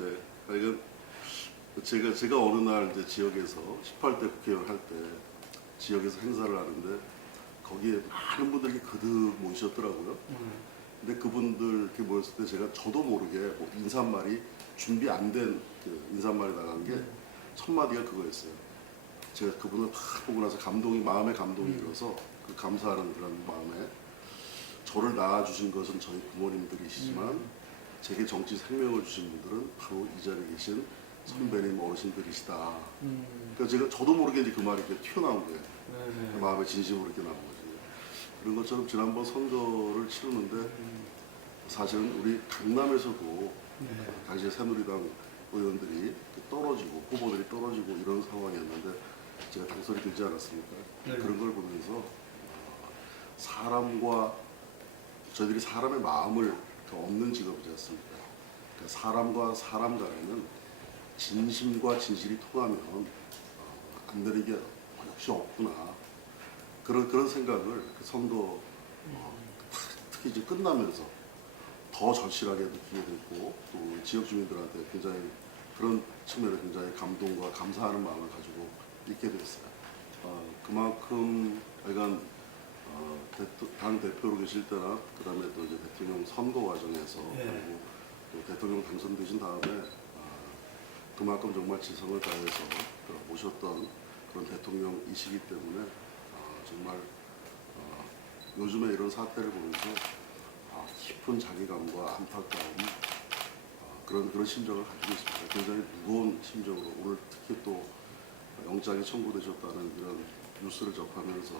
네. 그러니까 제가 어느 날 이제 지역에서 18대 국회의원 할 때 지역에서 행사를 하는데 거기에 많은 분들이 그득 모이셨더라고요. 근데 그분들 이렇게 모였을 때 제가 저도 모르게 뭐 인사말이 준비 안 된 그 인사말이 나간 게 첫 마디가 그거였어요. 제가 그분을 팍 보고 나서 마음에 감동이 들어서 그 감사하는 그런 마음에 저를 낳아주신 것은 저희 부모님들이시지만 제게 정치 생명을 주신 분들은 바로 이 자리에 계신 선배님 어르신들이시다. 그러니까 저도 모르게 이제 그 말이 이렇게 튀어나온 거예요. 마음에 진심으로 이렇게 나온 거지. 그런 것처럼 지난번 선거를 치르는데 사실은 우리 강남에서도 당시에 새누리당 의원들이 떨어지고 후보들이 떨어지고 이런 상황이었는데 제가 당선이 되지 않았습니까? 그런 걸 보면서 사람과 저희들이 사람의 마음을 얻는 직업이지 않습니까? 그러니까 사람과 사람 간에는 진심과 진실이 통하면 안 되는 게 역시 없구나. 그런 생각을 그 선거 특히 이제 끝나면서 더 절실하게 느끼게 됐고 또 지역 주민들한테 굉장히 그런 측면에 굉장히 감동과 감사하는 마음을 가지고 있게 됐어요. 그만큼 약간 당 대표로 계실 때나 그다음에 또 이제 대통령 선거 과정에서 그리고 또 대통령 당선되신 다음에 그만큼 정말 지성을 다해서 모셨던 그런 대통령이시기 때문에 정말 요즘에 이런 사태를 보면서 깊은 자괴감과 안타까움 그런 심정을 가지고 있습니다. 굉장히 무거운 심정으로 오늘 특히 또 영장이 청구되셨다는 이런 뉴스를 접하면서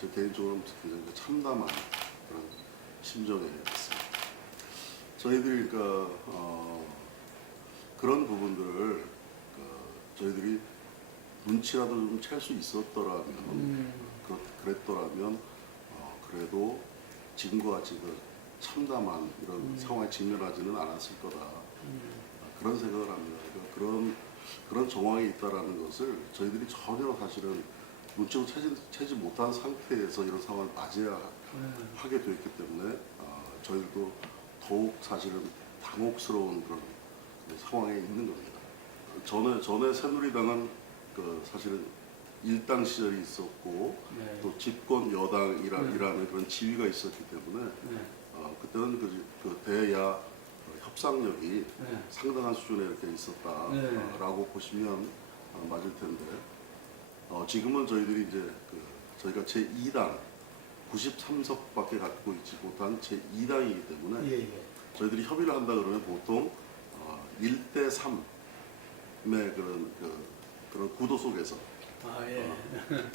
제 개인적으로 굉장히 참담한 그런 심정에 있습니다. 저희들이 그러니까 그런 부분들을 저희들이 눈치라도 좀 챌 수 있었더라면 그랬더라면 그래도 지금과 같이 그 참담한 이런 상황에 직면하지는 않았을 거다. 그런 생각을 합니다. 그러니까 그런 정황이 있다라는 것을 저희들이 전혀 사실은 눈치로 채지 못한 상태에서 이런 상황을 맞이해야 하게 되었기 때문에 저희들도 더욱 사실은 당혹스러운 그런 상황에 있는 겁니다. 전에 새누리당은 사실은 일당 시절이 있었고 또 집권 여당이라는 그런 지위가 있었기 때문에 그때는 그 대야 협상력이 상당한 수준에 이렇게 있었다라고 보시면 맞을 텐데 지금은 저희들이 이제 저희가 제2당 93석밖에 갖고 있지 못한 제2당이기 때문에 저희들이 협의를 한다 그러면 보통 1대 3의 그런 구도 속에서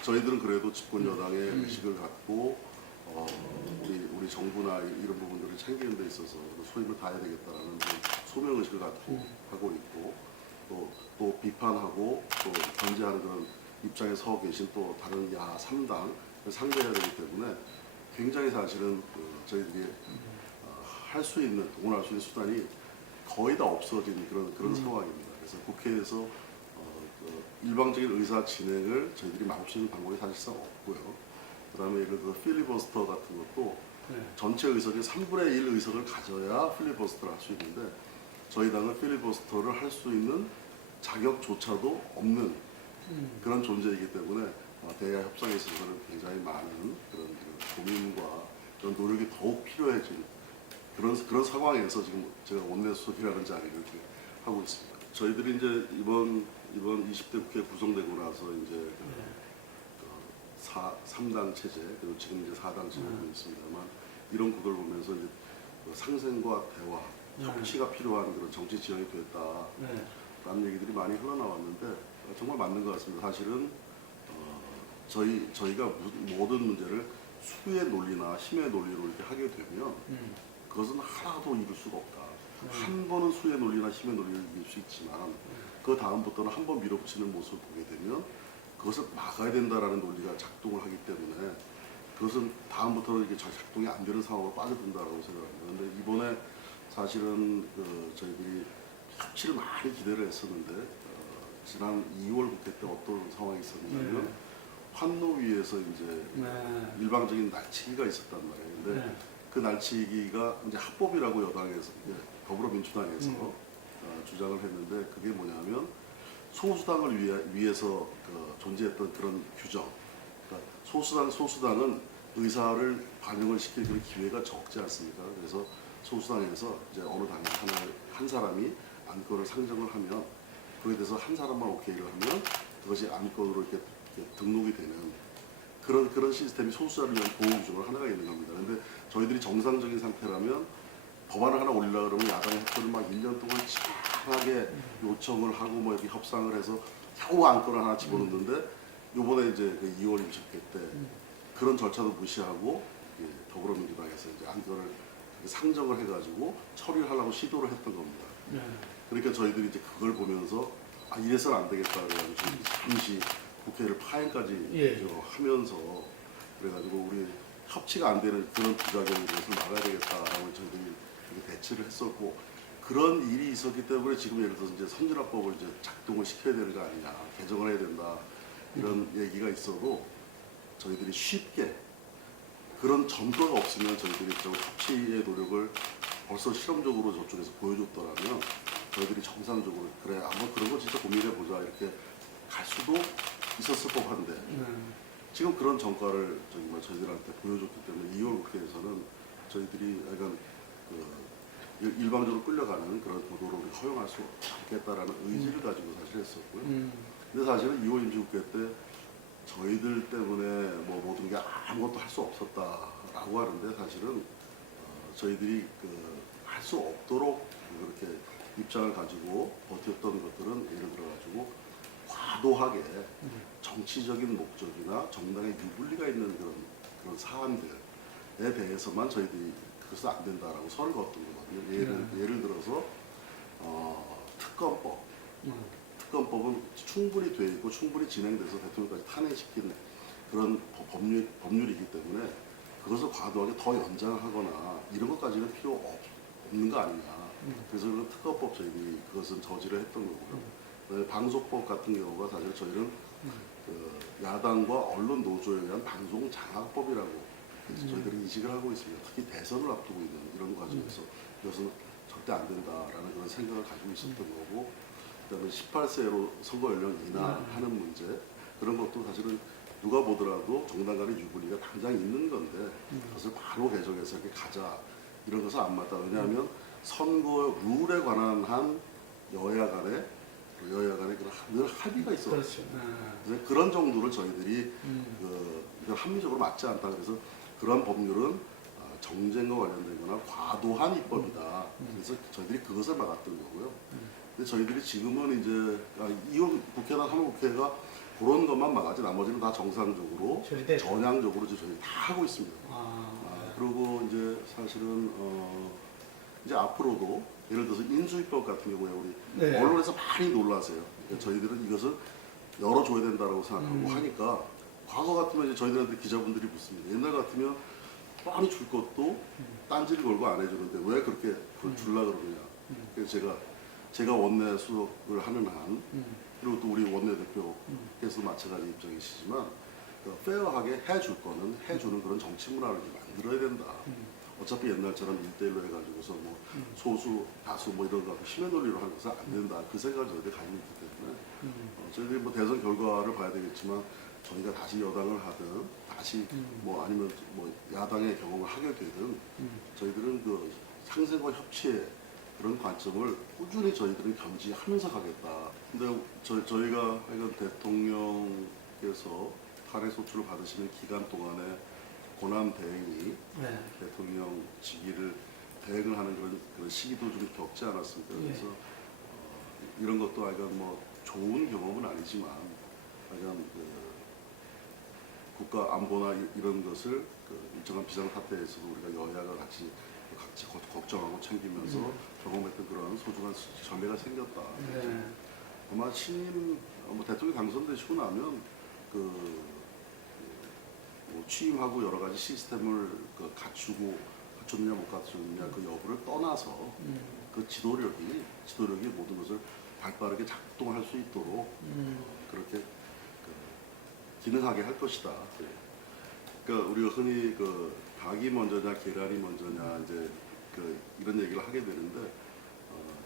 저희들은 그래도 집권 여당의 의식을 갖고 우리 정부나 이런 부분들을 챙기는 데 있어서 소임을 다해야 되겠다라는 소명 의식을 갖고 하고 있고 또 비판하고 또 견제하는 그런 입장에 서 계신 또 다른 야 3당을 상대해야 되기 때문에 굉장히 사실은 저희들이 할 수 있는 동원할 수 있는 수단이 거의 다 없어진 그런 상황입니다. 그래서 국회에서 일방적인 의사 진행을 저희들이 막을 수 있는 방법이 사실상 없고요. 그다음에 그 필리버스터 같은 것도 전체 의석의 3분의 1 의석을 가져야 필리버스터를 할 수 있는데 저희 당은 필리버스터를 할 수 있는 자격조차도 없는 그런 존재이기 때문에 대야 협상에 있어서는 굉장히 많은 그런 고민과 그런 노력이 더욱 필요해진 그런 상황에서 지금 제가 원내수석이라는 자리를 이렇게 하고 있습니다. 저희들이 이제 이번 20대 국회 구성되고 나서 이제 3당 체제 그리고 지금 이제 4당 체제가 있습니다만 이런 구도를 보면서 이제 상생과 대화, 협치가 필요한 그런 정치 지형이 됐다라는 얘기들이 많이 흘러나왔는데 정말 맞는 것 같습니다. 사실은 저희가 모든 문제를 수의 논리나 힘의 논리로 이렇게 하게 되면 그것은 하나도 이룰 수가 없다. 한 번은 수의 논리나 힘의 논리를 이길 수 있지만 그 다음부터는 한 번 밀어붙이는 모습을 보게 되면 그것을 막아야 된다라는 논리가 작동을 하기 때문에 그것은 다음부터는 이게 작동이 안 되는 상황으로 빠져든다라고 생각합니다. 그런데 이번에 사실은 저희들이 협치를 많이 기대를 했었는데 지난 2월 국회 때 어떤 상황이 있었냐면 환노위에서 이제 일방적인 날치기가 있었단 말이에요. 근데 그 날치기가 이제 합법이라고 여당에서 더불어민주당에서 주장을 했는데 그게 뭐냐면 소수당을 위해서 존재했던 그런 규정. 그러니까 소수당은 의사를 반영을 시킬 그런 기회가 적지 않습니까? 그래서 소수당에서 이제 어느 당에 한 사람이 안건을 상정을 하면 그에 대해서 한 사람만 오케이를 하면 그것이 안건으로 이렇게 등록이 되는 그런 시스템이 소수자를 위한 보호 구조가 하나가 있는 겁니다. 그런데 저희들이 정상적인 상태라면 법안을 하나 올리려고 그러면 야당 협조를 막 1년 동안 치밀하게 요청을 하고 뭐 이렇게 협상을 해서 겨우 안건을 하나 집어넣는데 요번에 이제 그 2월 임시국회 때 그런 절차도 무시하고 더불어민주당에서 이제 안건을 상정을 해가지고 처리를 하려고 시도를 했던 겁니다. 그러니까 저희들이 이제 그걸 보면서 아 이래서는 안 되겠다 그래가지고 잠시 국회를 파행까지 하면서 그래가지고 우리 협치가 안 되는 그런 부작용에 대해서 막아야 되겠다라고 저희들이 이렇게 대치를 했었고 그런 일이 있었기 때문에 지금 예를 들어서 이제 선진화법을 이제 작동을 시켜야 되는 거 아니냐 개정을 해야 된다 이런 얘기가 있어도 저희들이 쉽게 그런 전과가 없으면 저희들이 좀 협치의 노력을 벌써 실험적으로 저쪽에서 보여줬더라면 저희들이 정상적으로 그래 한번 그런 거 진짜 고민해 보자 이렇게 갈 수도 있었을 법한데 지금 그런 전과를 저희들한테 보여줬기 때문에 2월 국회에서는 저희들이 약간 일방적으로 끌려가는 그런 보도를 우리 허용할 수 없겠다라는 의지를 가지고 사실 했었고요. 근데 사실은 2월 임시국회 때 저희들 때문에 뭐 모든 게 아무것도 할 수 없었다라고 하는데 사실은 저희들이 할 수 없도록 그렇게 입장을 가지고 버텼던 것들은 예를 들어 가지고 과도하게 정치적인 목적이나 정당의 유불리가 있는 그런 사안들에 대해서만 저희들이 그것은 안 된다라고 선을 그었던 거거든요. 예를 들어서 특검법은 충분히 돼 있고 충분히 진행돼서 대통령까지 탄핵시키는 그런 법률이기 때문에 그것을 과도하게 더 연장하거나 이런 것까지는 필요 없는 거 아니냐. 그래서 그 특검법 저희들이 그것은 저지를 했던 거고요. 방송법 같은 경우가 사실 저희는 야당과 언론 노조에 의한 방송 장악법이라고 저희들이 인식을 하고 있습니다. 특히 대선을 앞두고 있는 이런 과정에서 이것은 절대 안 된다라는 그런 생각을 가지고 있었던 거고 그다음에 18세로 선거 연령 인하하는 문제 그런 것도 사실은 누가 보더라도 정당 간의 유불리가 당장 있는 건데 그것을 바로 개정해서 이렇게 가자 이런 것은 안 맞다. 왜냐하면 선거 룰에 관한 한 여야 간의 늘 합의가 있어요. 그렇죠. 그래서 그런 정도를 저희들이 이건 합리적으로 맞지 않다. 그래서 그런 법률은 정쟁과 관련된 거나 과도한 입법이다. 그래서 저희들이 그것을 막았던 거고요. 근데 저희들이 지금은 이제 이번 국회나 사무국회가 그런 것만 막아지 나머지는 다 정상적으로 전향적으로 저희 다 하고 있습니다. 그리고 이제 사실은 이제 앞으로도 예를 들어서 인수위법 같은 경우에 우리 언론에서 많이 놀라세요. 그러니까 저희들은 이것을 열어줘야 된다라고 생각하고 하니까 과거 같으면 이제 저희들한테 기자분들이 묻습니다. 옛날 같으면 뻔히 줄 것도 딴지를 걸고 안 해주는데 왜 그렇게 그걸 줄라 그러느냐. 그래서 제가 원내 수석을 하는 한 그리고 또 우리 원내대표께서 마찬가지 입장이시지만 페어하게 해줄 거는 해주는 그런 정치 문화를 만들어야 된다. 어차피 옛날처럼 1대1로 해가지고서 뭐 소수, 다수 뭐 이런 거 힘의 논리로 하는 것은 안 된다. 그 생각을 저희들이 가지고 있기 때문에 저희들이 뭐 대선 결과를 봐야 되겠지만 저희가 다시 여당을 하든 다시 뭐 아니면 뭐 야당의 경험을 하게 되든 저희들은 그 상생과 협치의 그런 관점을 꾸준히 저희들은 견지하면서 가겠다. 근데 저희가 하여간 대통령께서 탄핵 소추를 받으시는 기간 동안에 고난 대행이 대통령 직위를 대행을 하는 그런 시기도 좀 겪지 않았습니까? 그래서 이런 것도 하여간 뭐 좋은 경험은 아니지만 하여간 국가 안보나 이런 것을 일정한 비상 사태에서도 우리가 여야가 같이 걱정하고 챙기면서 경험했던 그런 소중한 전례가 생겼다. 아마 신임 뭐 대통령 당선되시고 나면 뭐 취임하고 여러 가지 시스템을 갖췄느냐 못 갖췄느냐 그 여부를 떠나서 그 지도력이 모든 것을 발빠르게 작동할 수 있도록 그렇게 기능하게 할 것이다. 그러니까 우리가 흔히 닭이 먼저냐 계란이 먼저냐 이제 이런 얘기를 하게 되는데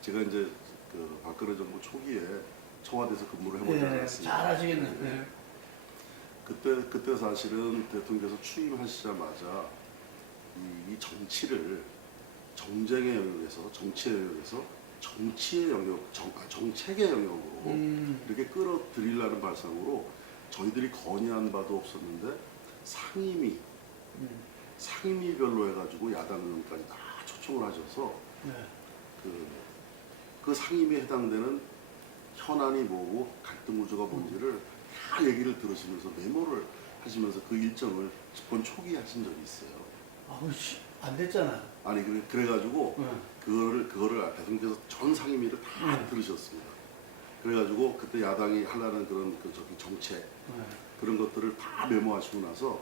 제가 이제 그 박근혜 정부 초기에 청와대에서 근무를 해보지 예, 않았습니까? 잘 아시겠네요. 예. 그때 사실은 대통령께서 취임하시자마자 이 정치를 정쟁의 영역에서 정치의 영역에서 정치의 영역, 정책의 영역으로 이렇게 끌어들이려는 발상으로 저희들이 건의한 바도 없었는데 상임위 상임위별로 해가지고 야당 의원까지 다 초청을 하셔서 네. 그 상임위에 해당되는 현안이 뭐고 갈등 구조가 뭔지를 다 얘기를 들으시면서 메모를 하시면서 그 일정을 집권 초기에 하신 적이 있어요. 아우 안 됐잖아요. 아니 그래가지고 네. 그거를 대통령께서 전 상임위를 다 들으셨습니다. 그래가지고 그때 야당이 하려는 그런 저기 정책 네. 그런 것들을 다 메모하시고 나서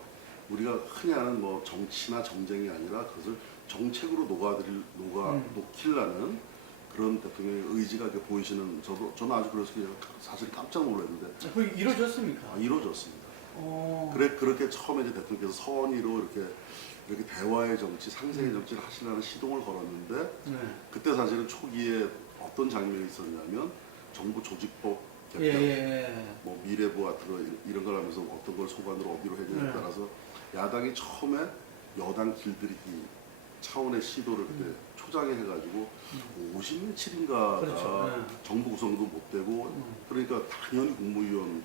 우리가 흔히 하는 뭐 정치나 정쟁이 아니라 그것을 정책으로 녹이려는 그런 대통령의 의지가 이렇게 보이시는 저는 아주 그래서 사실 깜짝 놀랐는데 그게 이루어졌습니까? 이루어졌습니다. 어. 그렇게 처음에 이제 대통령께서 선의로 이렇게 대화의 정치, 상생의 정치를 하시려는 시동을 걸었는데 네. 그때 사실은 초기에 어떤 장면이 있었냐면 정부 조직법 개편, 예. 뭐 미래부 같은 거 이런 걸 하면서 어떤 걸 소관으로 어디로 해주냐에 네. 따라서 야당이 처음에 여당 길들이기 차원의 시도를 그때 초장에 해가지고 50명7인가가 그렇죠. 네. 정부 구성도 못 되고 그러니까 당연히 국무위원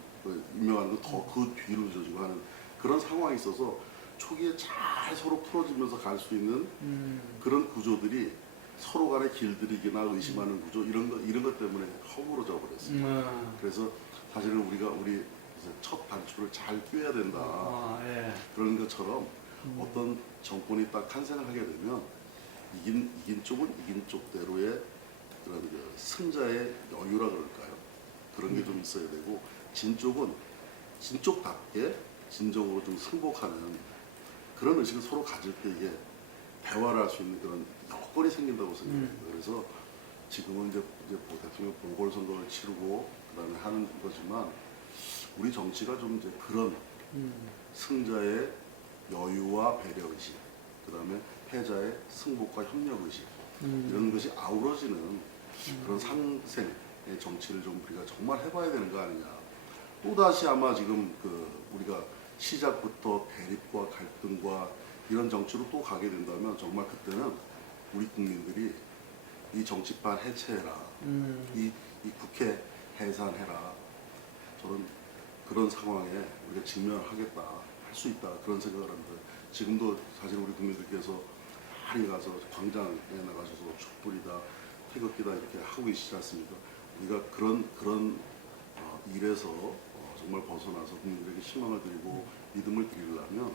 임명하는 거 더 그 뒤로 늦어지고 하는 그런 상황이 있어서 초기에 잘 서로 풀어지면서 갈 수 있는 그런 구조들이 서로 간에 길들이기나 의심하는 구조 이런 것 때문에 허물어져 버렸어요. 그래서 사실은 우리 첫 단추를 잘 꿰야 된다. 아, 예. 그런 것처럼 어떤 정권이 딱 탄생을 하게 되면 이긴 쪽은 이긴 쪽대로의 그런 그 승자의 여유라 그럴까요? 그런 게 좀 있어야 되고 진 쪽은 진쪽답게 진정으로 좀 승복하는 그런 의식을 서로 가질 때 이게 대화를 할 수 있는 그런 여건이 생긴다고 생각합니다. 그래서 지금은 이제 대통령 보궐선거를 치르고 그다음에 하는 거지만 우리 정치가 좀 이제 그런 승자의 여유와 배려의식, 그다음에 패자의 승복과 협력의식 이런 것이 아우러지는 그런 상생의 정치를 좀 우리가 정말 해봐야 되는 거 아니냐. 또다시 아마 지금 우리가 시작부터 대립과 갈등과 이런 정치로 또 가게 된다면 정말 그때는 우리 국민들이 이 정치판 해체해라, 이 국회 해산해라. 저는 그런 상황에 우리가 직면하겠다, 할 수 있다 그런 생각을 합니다. 지금도 사실 우리 국민들께서 많이 가서 광장에 나가셔서 촛불이다, 태극기다 이렇게 하고 계시지 않습니까? 우리가 그런 일에서 정말 벗어나서 국민들에게 희망을 드리고 믿음을 드리려면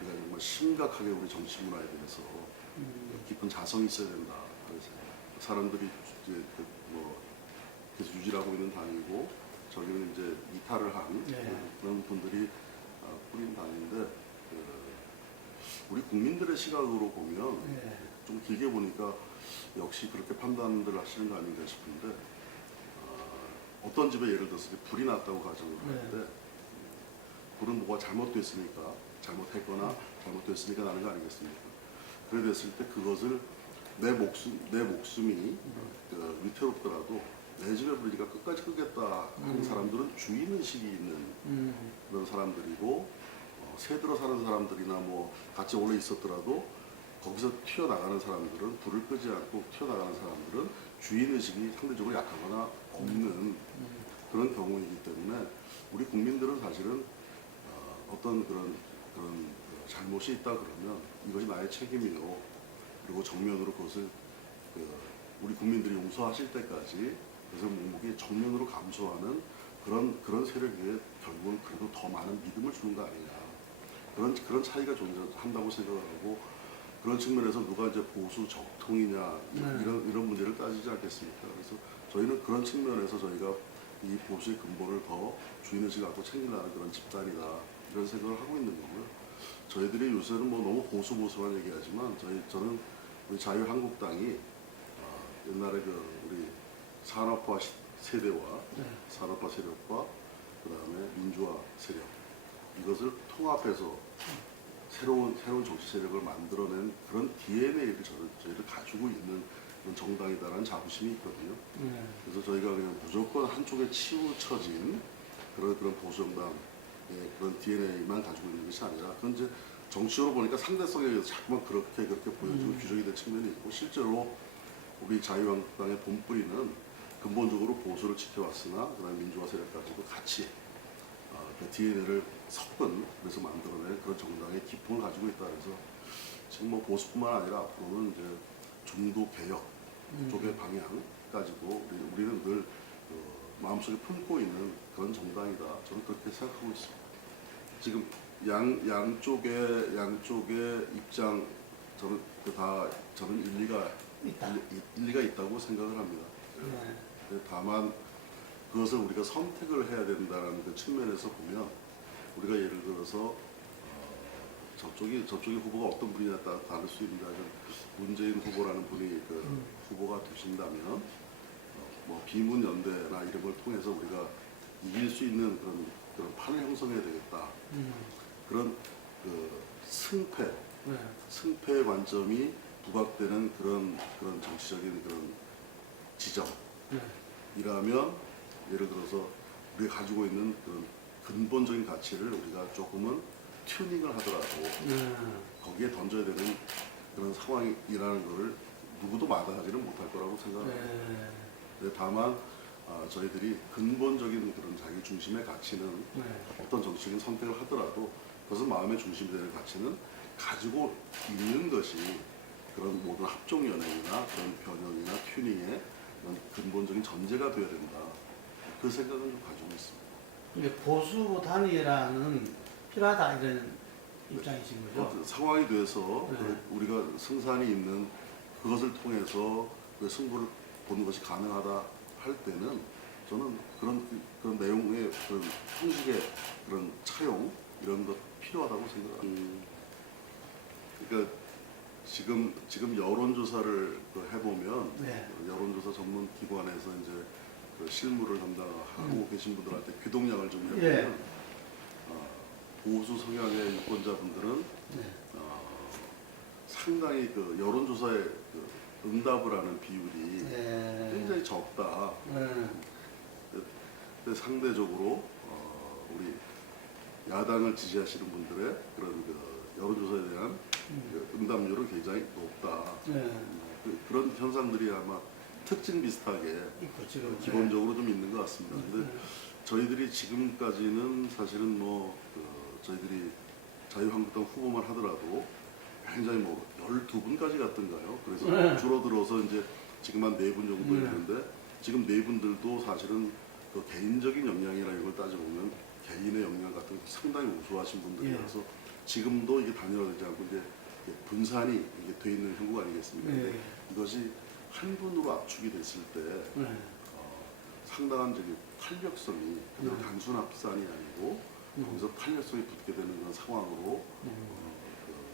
우리가 정말 심각하게 우리 정치 문화에 대해서 깊은 자성이 있어야 된다. 그래서 사람들이 이제 계속 유지하고 있는 당이고 저기는 이제 이탈을 한 그런 분들이 뿌린 당인데 우리 국민들의 시각으로 보면 좀 길게 보니까 역시 그렇게 판단들 하시는 거 아닌가 싶은데 어떤 집에 예를 들어서 불이 났다고 가정을 하는데 불은 뭐가 잘못됐으니까 잘못했거나 잘못됐으니까 나는 거 아니겠습니까? 그래 됐을 때 그것을 내 목숨이 위태롭더라도 내 집에 불이니까 끝까지 끄겠다 하는 사람들은 주인의식이 있는 그런 사람들이고 새들어 사는 사람들이나 뭐 같이 오래 있었더라도 거기서 튀어나가는 사람들은 불을 끄지 않고 튀어나가는 사람들은 주인의식이 상대적으로 약하거나 없는 그런 경우이기 때문에 우리 국민들은 사실은 어떤 그런 잘못이 있다 그러면 이것이 나의 책임이요. 그리고 정면으로 그것을 우리 국민들이 용서하실 때까지 그래서 묵묵히 정면으로 감수하는 그런 세력에 결국은 그래도 더 많은 믿음을 주는 거 아니냐. 그런 차이가 존재한다고 생각을 하고 그런 측면에서 누가 이제 보수 적통이냐 이런 문제를 따지지 않겠습니까? 그래서 저희는 그런 측면에서 저희가 이 보수의 근본을 더 주인의식을 갖고 챙기려는 그런 집단이다 이런 생각을 하고 있는 거고요. 저희들이 요새는 뭐 너무 보수만 얘기하지만 저는 우리 자유한국당이 옛날에 우리 산업화 세대와 산업화 세력과 그다음에 민주화 세력 이것을 통합해서 새로운 정치 세력을 만들어낸 그런 DNA를 저희를 가지고 있는 그런 정당이다라는 자부심이 있거든요. 네. 그래서 저희가 그냥 무조건 한쪽에 치우쳐진 그런 보수정당의 그런 DNA만 가지고 있는 것이 아니라, 그건 이제 정치적으로 보니까 상대성에 의해서 자꾸만 그렇게 보여지고 규정이 된 측면이 있고, 실제로 우리 자유한국당의 본뿌리는 근본적으로 보수를 지켜왔으나 그다음에 민주화 세력까지도 같이 그 DNA를 섞은, 그래서 만들어낸 그런 정당의 기풍을 가지고 있다. 그래서 지금 뭐 보수뿐만 아니라 앞으로는 이제 중도 개혁 쪽의 방향까지도 우리는 늘 마음속에 품고 있는 그런 정당이다. 저는 그렇게 생각하고 있습니다. 지금 양쪽의 입장, 저는 저는 있다. 일리가 있다고 생각을 합니다. 네. 다만 그것을 우리가 선택을 해야 된다는 그 측면에서 보면, 우리가 예를 들어서 저쪽이 후보가 어떤 분이냐에 따라 다를 수 있는데, 문재인 후보라는 분이 후보가 되신다면 뭐 비문연대나 이런 걸 통해서 우리가 이길 수 있는 그런 판을 형성해야 되겠다. 그런 승패의 관점이 부각되는 그런 정치적인 그런 지점이라면, 예를 들어서 우리가 가지고 있는 그런 근본적인 가치를 우리가 조금은 튜닝을 하더라도 거기에 던져야 되는 그런 상황이라는 것을 누구도 마다하지는 못할 거라고 생각합니다. 다만 저희들이 근본적인 그런 자기 중심의 가치는, 어떤 정치적인 선택을 하더라도 그것은 마음의 중심이 되는 가치는 가지고 있는 것이 그런 모든 합종연행이나 그런 변형이나 튜닝의 그런 근본적인 전제가 되어야 된다. 그 생각은 좀 가지고 있습니다. 근데 보수 단일화는 필요하다 이런 입장이신 거죠? 상황이 돼서 네. 우리가 승산이 있는 그것을 통해서 그 승부를 보는 것이 가능하다 할 때는, 저는 그런 내용의 그런 형식의 그런 차용, 이런 것 필요하다고 생각합니다. 그러니까 지금 여론조사를 해보면, 네. 여론조사 전문 기관에서 이제 그 실무를 담당하고 계신 분들한테 귀동량을 좀 해보면, 예. 보수 성향의 유권자분들은 네. 상당히 그 여론조사에 응답을 하는 비율이 굉장히 적다. 근데 상대적으로 우리 야당을 지지하시는 분들의 그런 여론조사에 대한 응답률은 굉장히 높다. 그런 현상들이 아마 특징 비슷하게 있고 지금 기본적으로 좀 있는 것 같습니다. 근데 저희들이 지금까지는 사실은 저희들이 자유한국당 후보만 하더라도 굉장히 12분까지 갔던가요. 그래서 줄어들어서 이제 지금 한 4분 정도 있는데, 지금 4분들도 사실은 그 개인적인 역량이나 이걸 따져보면 개인의 역량 같은 게 상당히 우수하신 분들이라서 지금도 이게 단일화되지 않고 이제 분산이 이게 돼 있는 형국 아니겠습니까? 근데 이것이 한 분으로 압축이 됐을 때 상당한 탄력성이 그냥 단순 합산이 아니고 거기서 탄력성이 붙게 되는 그런 상황으로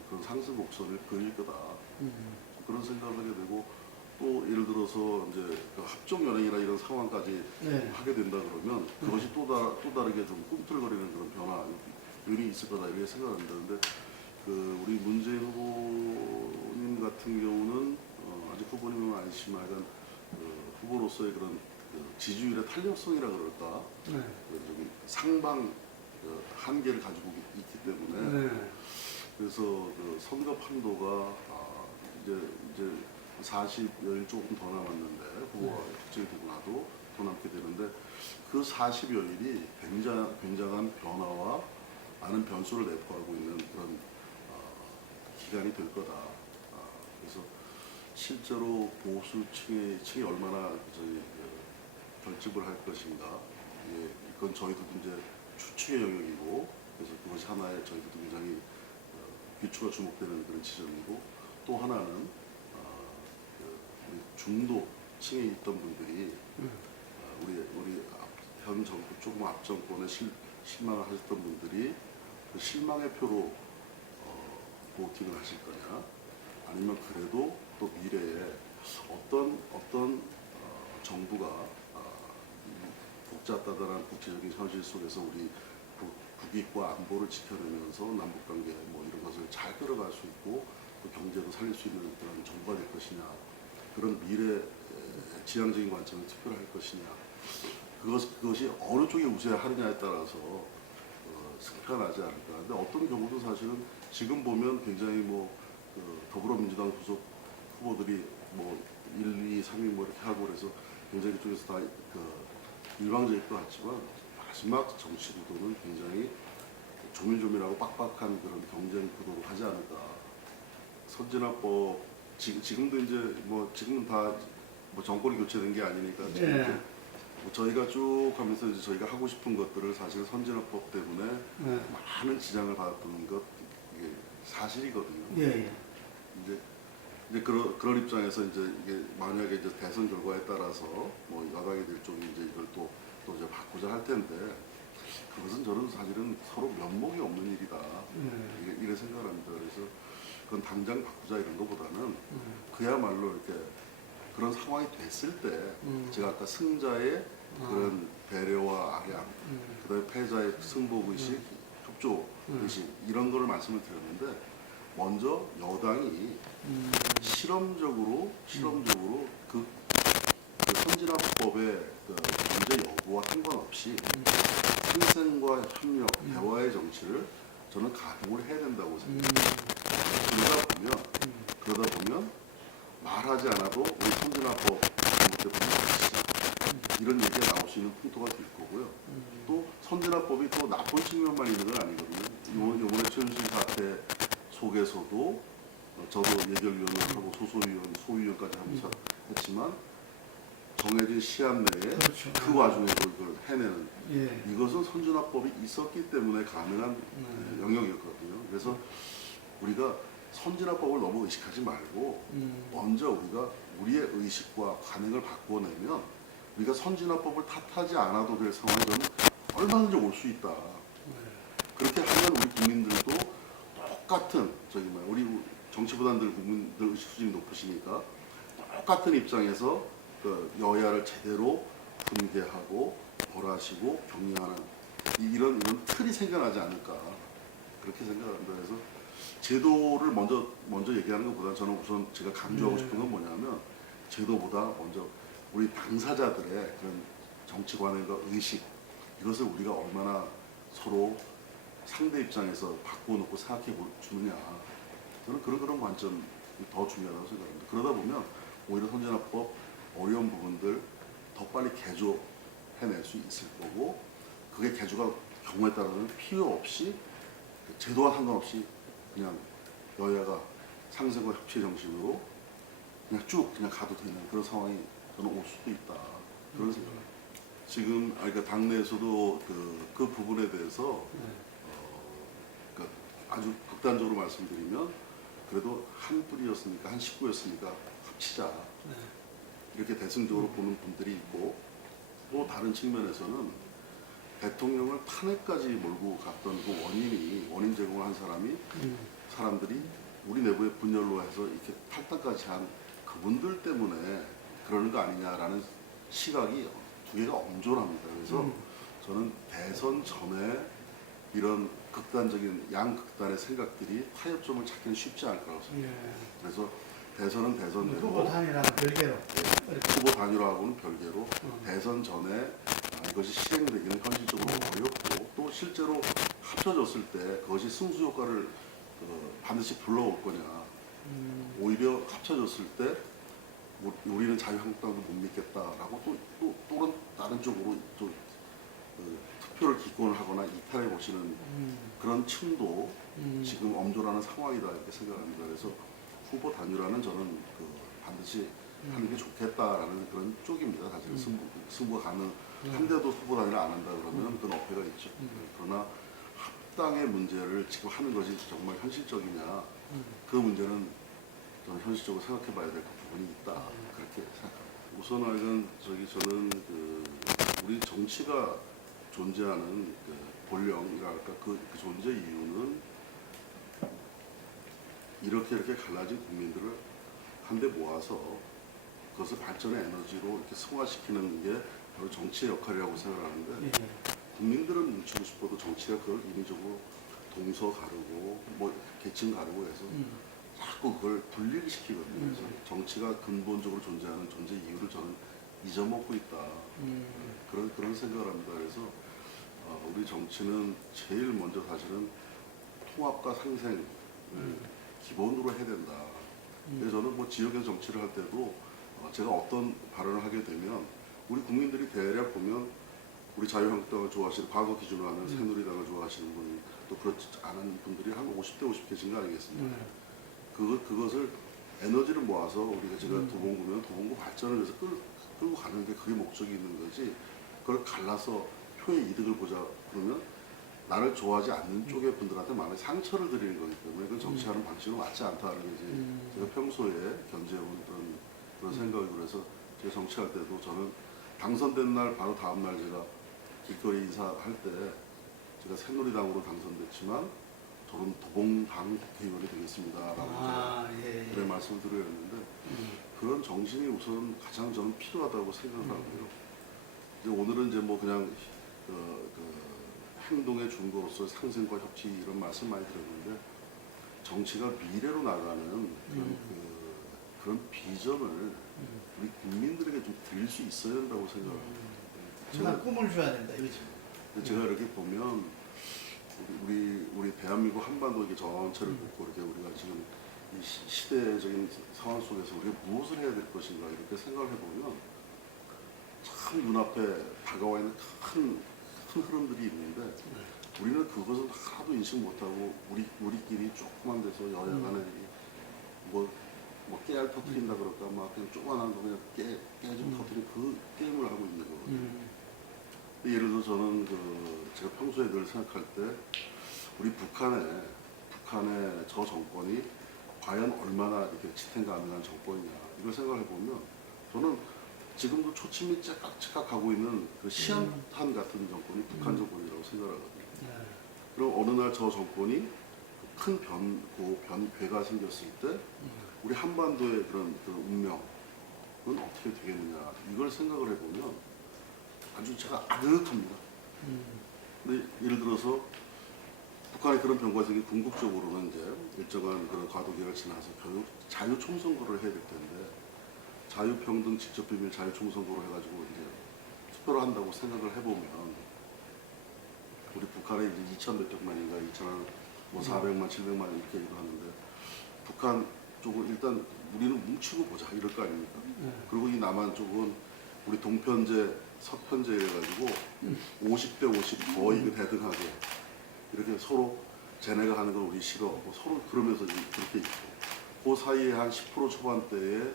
그런 상승 곡선을 그릴 거다. 그런 생각을 하게 되고, 또 예를 들어서 이제 그 합종 연행이나 이런 상황까지 하게 된다 그러면 그것이 또 다르게 좀 꿈틀거리는 그런 변화, 요인이 있을 거다 이렇게 생각합니다. 근데 우리 문재인 후보님 같은 경우는 아직 후보님은 아니지만 후보로서의 그런 지지율의 탄력성이라 그럴까, 상방 한계를 가지고 있기 때문에, 그래서 선거 판도가 이제 40여일 조금 더 남았는데, 후보가 확정이 되고 나도 더 남게 되는데, 그 40여일이 굉장한 변화와 많은 변수를 내포하고 있는 그런 기간이 될 거다. 그래서 실제로 보수층이 얼마나 결집을 할 것인가, 이건 저희도 이제 추측의 영역이고, 그래서 그것이 하나의 저희도 굉장히 귀추가 주목되는 그런 지점이고, 또 하나는 우리 중도층에 있던 분들이 우리 현 정부 조금 앞정권에 실망을 하셨던 분들이 그 실망의 표로 보팅을 하실 거냐, 아니면 그래도 또 미래에 어떤 정부가 복잡하다는 국제적인 현실 속에서 우리 국익과 안보를 지켜내면서 남북관계 이런 것을 잘 끌어갈 수 있고, 또 경제도 살릴 수 있는 그런 정부가 될 것이냐, 그런 미래 지향적인 관점에서 투표를 할 것이냐. 그것이 어느 쪽에 우세하느냐에 따라서 승패가 나지 않을까. 근데 어떤 경우도 사실은 지금 보면 굉장히 더불어민주당 소속 후보들이 1, 2, 3위 이렇게 하고 그래서 굉장히 그쪽에서 다 일방적일 것 같지만 마지막 정치 구도는 굉장히 조밀조밀하고 빡빡한 그런 경쟁 구도로 하지 않을까. 선진화법 지금도 이제 지금은 다 정권이 교체된 게 아니니까 예. 저희가 쭉 하면서 이제 저희가 하고 싶은 것들을 사실 선진화법 때문에 예. 많은 지장을 받았던 것 이게 사실이거든요. 예, 예. 이제 그런 입장에서 이제 이게 만약에 이제 대선 결과에 따라서 야당의 일종이 이제 이걸 또 이제 바꾸자 할 텐데 그것은 저는 사실은 서로 면목이 없는 일이다. 이래 생각합니다. 그래서 그건 당장 바꾸자 이런 것보다는 그야말로 이렇게 그런 상황이 됐을 때 제가 아까 승자의 그런 배려와 아량, 그다음에 패자의 승복 의식, 협조 의식 이런 거를 말씀을 드렸는데 먼저 여당이 실험적으로 그 선진화법의 문제 여부와 상관없이 상생과 협력, 대화의 정치를 저는 가동을 해야 된다고 생각합니다. 그러다 보면 말하지 않아도 우리 선진화법 이런 얘기가 나올 수 있는 풍토가 될 거고요. 또 선진화법이 또 나쁜 측면만 있는 건 아니거든요. 이번에 최순실 사태 속에서도 저도 예결위원을 하고 소위원까지 하면서 했지만 정해진 시한 내에 그렇죠. 그 와중에도 이걸 해내는 예. 이것은 선진화법이 있었기 때문에 가능한 영역이었거든요. 그래서 우리가 선진화법을 너무 의식하지 말고 먼저 우리가 우리의 의식과 관행을 바꿔내면 우리가 선진화법을 탓하지 않아도 될 상황이 저는 얼마든지 올 수 있다. 그렇게 하면 우리 국민들도 똑같은 우리 정치부단들 국민들 의식 수준이 높으시니까 똑같은 입장에서 여야를 제대로 분개하고 벌하시고 격려하는 이런 틀이 생겨나지 않을까 그렇게 생각합니다. 그래서 제도를 먼저 얘기하는 것보다 저는 우선 제가 강조하고 싶은 건 뭐냐면 제도보다 먼저 우리 당사자들의 그런 정치관행과 의식 이것을 우리가 얼마나 서로 상대 입장에서 바꿔놓고 생각해 주느냐 저는 그런 관점이 더 중요하다고 생각합니다. 그러다 보면 오히려 선진화법 어려운 부분들 더 빨리 개조해낼 수 있을 거고 그게 개조가 경우에 따라서는 필요 없이 제도와 상관없이 그냥 여야가 상생과 협치의 정신으로 그냥 가도 되는 그런 상황이 저는 올 수도 있다 그런 생각입니다. 지금 그러니까 당내에서도 그 부분에 대해서 그러니까 아주 극단적으로 말씀드리면 그래도 한 뿌리였으니까 한 식구였으니까 합치자 이렇게 대승적으로 보는 분들이 있고 또 다른 측면에서는 대통령을 탄핵까지 몰고 갔던 그 원인 제공을 한 사람들이 우리 내부의 분열로 해서 이렇게 탈당까지 한 그분들 때문에 그러는 거 아니냐라는 시각이 두 개가 엄존합니다. 그래서 저는 대선 전에 이런 극단적인 양극단의 생각들이 타협점을 찾기는 쉽지 않을 거라고 생각합니다. 그래서 대선은 대선대로 후보 단위랑 별개로. 후보 단일화하고는 별개로 대선 전에 이것이 실행되기는 현실적으로 어렵고 또 실제로 합쳐졌을 때 그것이 승수 효과를 반드시 불러올 거냐 오히려 합쳐졌을 때 우리는 자유한국당도 못 믿겠다라고 또는 다른 쪽으로 또 투표를 기권을 하거나 이탈해 보시는 그런 층도 지금 엄존하는 상황이다 이렇게 생각합니다. 그래서 후보 단일화는 저는 반드시 하는 게 좋겠다라는 그런 쪽입니다. 사실 승부가 가능한데도 후보 단일화 안 한다 그러면 그건 어폐가 있죠. 그러나 합당의 문제를 지금 하는 것이 정말 현실적이냐 그 문제는 저는 현실적으로 생각해 봐야 될 부분이 있다 그렇게 생각합니다. 우선 하여간 저는 우리 정치가 존재하는 본령이랄까 그 존재 이유는 이렇게 갈라진 국민들을 한데 모아서 그것을 발전의 에너지로 이렇게 승화시키는 게 바로 정치의 역할이라고 생각하는데 국민들은 뭉치고 싶어도 정치가 그걸 인위적으로 동서 가르고 계층 가르고 해서 자꾸 그걸 분리시키거든요. 그래서 정치가 근본적으로 존재하는 존재 이유를 저는 잊어먹고 있다. 그런 생각을 합니다. 그래서 우리 정치는 제일 먼저 사실은 통합과 상생을 기본으로 해야 된다. 그래서 저는 뭐 지역에서 정치를 할 때도 제가 어떤 발언을 하게 되면 우리 국민들이 대략 보면 우리 자유한국당을 좋아하시는 과거 기준으로 하면 새누리당을 좋아하시는 분이 또 그렇지 않은 분들이 한 50대 50 계신 거 아니겠습니까? 그것을 에너지를 모아서 우리가 제가 도봉구면 도봉구 발전을 위해서 끌고 가는 게 그게 목적이 있는 거지. 그걸 갈라서 표의 이득을 보자 그러면 나를 좋아하지 않는 쪽의 분들한테 많은 상처를 드리는 거기 때문에 그건 정치하는 방식은 맞지 않다는 게 이제 제가 평소에 견제해온 그런 생각이 그래서 제가 정치할 때도 저는 당선된 날 바로 다음 날 제가 길거리 인사할 때 제가 새누리당으로 당선됐지만 저는 도봉당 국회의원이 되겠습니다라고 예. 그런 말씀을 드려야 했는데 그런 정신이 우선 가장 저는 필요하다고 생각을 하고요. 이제 오늘은 이제 뭐 그냥 행동의 준거로서 상생과 협치 이런 말씀 많이 드렸는데 정치가 미래로 나가는 그런 비전을 우리 국민들에게 좀 드릴 수 있어야 된다고 생각합니다. 정말 꿈을 줘야 된다 이거죠. 제가 이렇게 보면 우리 대한민국 한반도 이게 전체를 보고 이렇게 우리가 지금 이 시대적인 상황 속에서 우리가 무엇을 해야 될 것인가 이렇게 생각을 해보면 참 눈앞에 다가와 있는 큰 흐름들이 있는데 우리는 그것을 하나도 인식 못하고 우리끼리 조그만 데서 여야 간에 뭐 깨알 터트린다 그럴까 막 그냥 조그만한 거 그냥 깨좀 터트린 그 게임을 하고 있는 거거든요. 예를 들어 저는 제가 평소에 늘 생각할 때 우리 북한의 저 정권이 과연 얼마나 이렇게 지탱가능한 정권이냐 이걸 생각해 보면 저는 지금도 초침이 째깍째깍하고 있는 그 시한탄 같은 정권이 북한 정권이라고 생각하거든요. 그럼 어느 날 저 정권이 큰 변괴가 생겼을 때 우리 한반도의 그런 운명은 어떻게 되겠느냐 이걸 생각을 해보면 아주 제가 아득합니다. 근데 예를 들어서 북한의 그런 변과성이 궁극적으로는 이제 일정한 그런 과도기를 지나서 결국 자유총선거를 해야 될 텐데 자유평등 직접비밀 자유총선거로 해가지고 이제 투표를 한다고 생각을 해보면 우리 북한에 이제 2천 몇백만인가 2천 뭐 400만 700만 이렇게 얘기도 하는데 북한 쪽을 일단 우리는 뭉치고 보자 이럴 거 아닙니까? 그리고 이 남한 쪽은 우리 동편제 서편제 해가지고 50대 50 거의 대등하게 이렇게 서로 쟤네가 하는 건 우리 싫어 뭐 서로 그러면서 그렇게 있고 그 사이에 한 10% 초반대에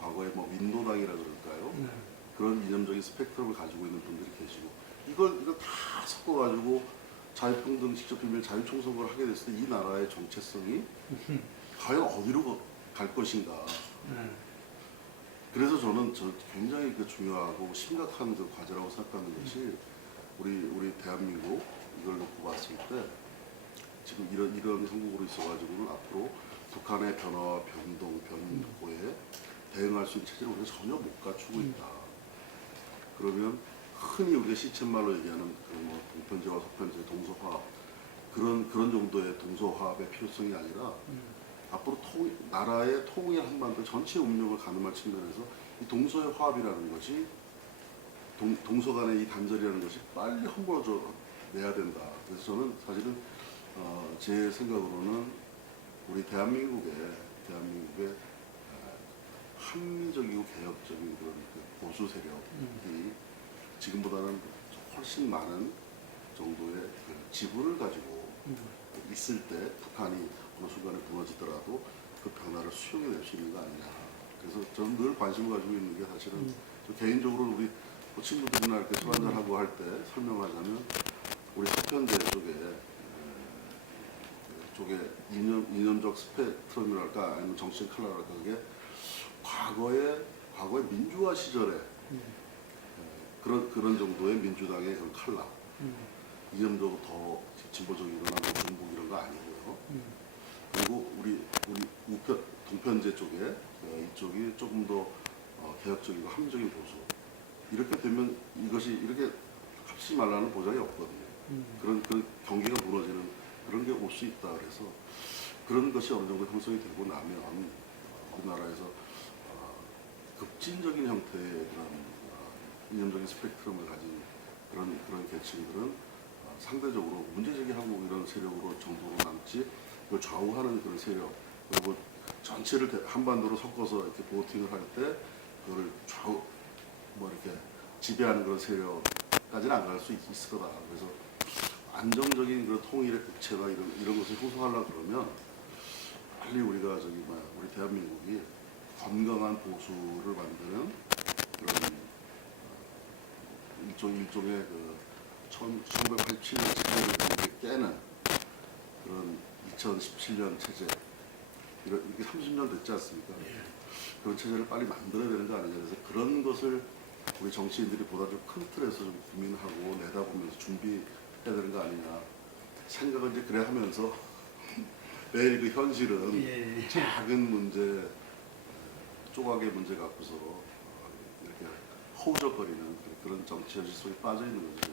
과거에 뭐 민노당이라 그럴까요? 그런 이념적인 스펙트럼을 가지고 있는 분들이 계시고 이걸 다 섞어가지고 자유평등 직접비밀 자유총선거를 하게 됐을 때 이 나라의 정체성이 과연 어디로 갈 것인가. 그래서 저는 굉장히 중요하고 심각한 과제라고 생각하는 것이 우리 대한민국 이걸 놓고 봤을 때 지금 이런 형국으로 있어가지고는 앞으로 북한의 변화와 변고에 대응할 수 있는 체제를 우리가 전혀 못 갖추고 있다. 그러면 흔히 우리가 시쳇말로 얘기하는 뭐 동편제와 서편제, 동서화합 그런 정도의 동서화합의 필요성이 아니라 앞으로 나라의 통일 한반도 전체 운명을 가늠할 측면에서 이 동서의 화합이라는 것이 동서 간의 이 단절이라는 것이 빨리 허물어져 내야 된다. 그래서 저는 사실은 제 생각으로는 우리 대한민국의 합리적이고 개혁적인 그런 보수 세력이 지금보다는 훨씬 많은 정도의 지분을 가지고 있을 때 북한이 어느 순간에 무너지더라도 그 변화를 수용해낼 수 있는 거 아니냐. 그래서 저는 늘 관심을 가지고 있는 게 사실은 저 개인적으로 우리 친구들이나 이렇게 술 한잔하고 할 때 설명하자면 우리 서편제 쪽에 이념적 스펙트럼이랄까 아니면 정치적 컬러랄까 그게 과거의 민주화 시절에 그런 정도의 민주당의 그런 컬러 이념적으로 더 진보적이거나 뭐 중복 이런 거 아니고요. 그리고 우리 동편제 쪽에 이쪽이 조금 더 개혁적이고 합리적인 보수 이렇게 되면 이것이 이렇게 합치지 말라는 보장이 없거든요. 그런 경계가 무너지는 그런 게 올 수 있다. 그래서 그런 것이 어느 정도 형성이 되고 나면 우리나라에서 급진적인 형태의 그런 이념적인 스펙트럼을 가진 그런 계층들은 상대적으로 문제제기하고 이런 세력으로 정도로 남지 그걸 좌우하는 그런 세력 그리고 전체를 한반도로 섞어서 이렇게 보팅을 할 때 그걸 좌우 뭐 이렇게 지배하는 그런 세력까지는 안 갈 수 있을 거다. 그래서 안정적인 그런 통일의 국채나 이런 것을 형성하려고 그러면 빨리 우리가 우리 대한민국이 건강한 보수를 만드는 그런 일종의 그 1987년 체제를 깨는 그런 2017년 체제 이렇게 30년 됐지 않습니까? 그런 체제를 빨리 만들어야 되는 거 아니냐. 그래서 그런 것을 우리 정치인들이 보다 좀 큰 틀에서 좀 고민하고 내다보면서 준비해야 되는 거 아니냐. 생각을 이제 그래 하면서 매일 그 현실은 예. 작은 문제, 조각의 문제 갖고서 이렇게 허우적거리는 그런 정치 현실 속에 빠져 있는 거죠.